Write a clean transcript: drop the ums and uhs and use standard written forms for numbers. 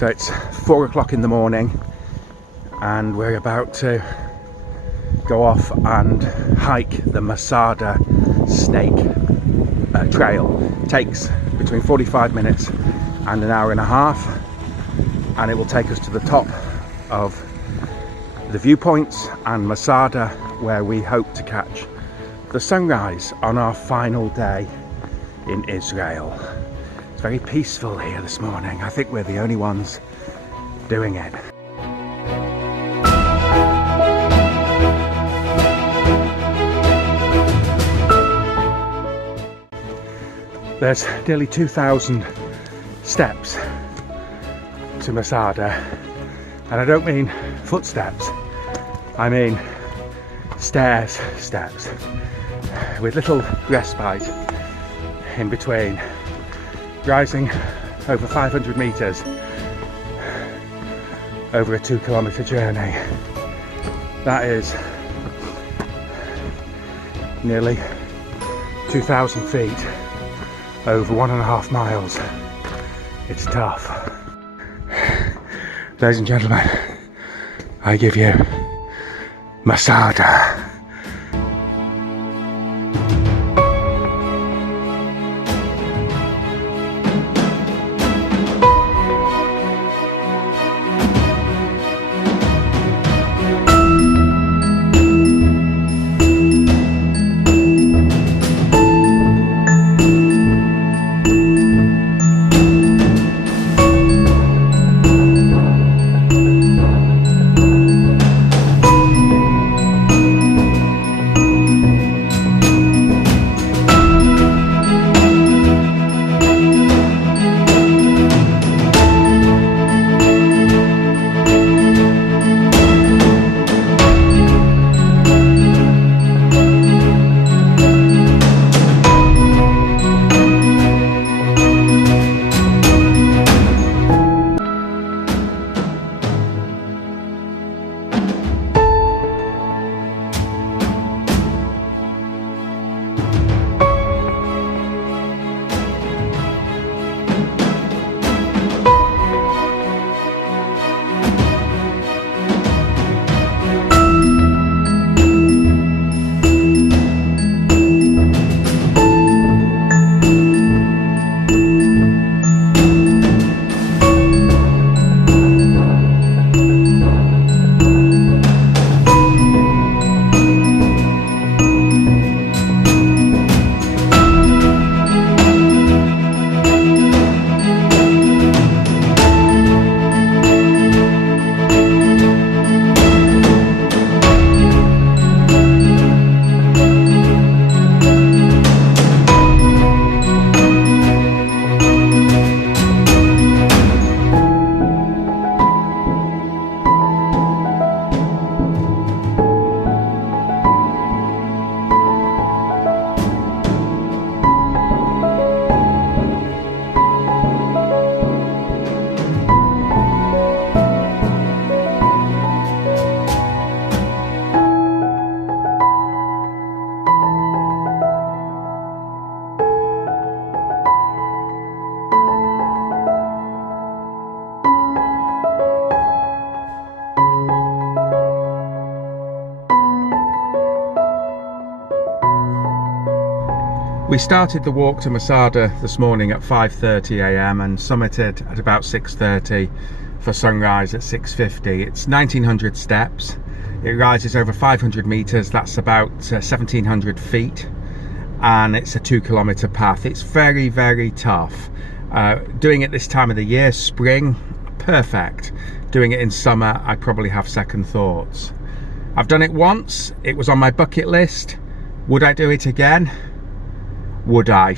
So it's 4 o'clock in the morning and we're about to go off and hike the Masada Snake Trail. It takes between 45 minutes and an hour and a half, and it will take us to the top of the viewpoints and Masada, where we hope to catch the sunrise on our final day in Israel. It's very peaceful here this morning. I think we're the only ones doing it. There's nearly 2,000 steps to Masada, and I don't mean footsteps, I mean steps, with little respite in between, rising over 500 meters over a 2-kilometer journey. That is nearly 2,000 feet over 1.5 miles. It's tough. Ladies and gentlemen, I give you Masada. We started the walk to Masada this morning at 5:30 a.m. and summited at about 6:30 for sunrise at 6:50. It's 1,900 steps. It rises over 500 meters, that's about 1,700 feet, and it's a 2-kilometer path. It's very, very tough. Doing it this time of the year, spring, perfect. Doing it in summer, I probably have second thoughts. I've done it once, it was on my bucket list. Would I do it again? Would I?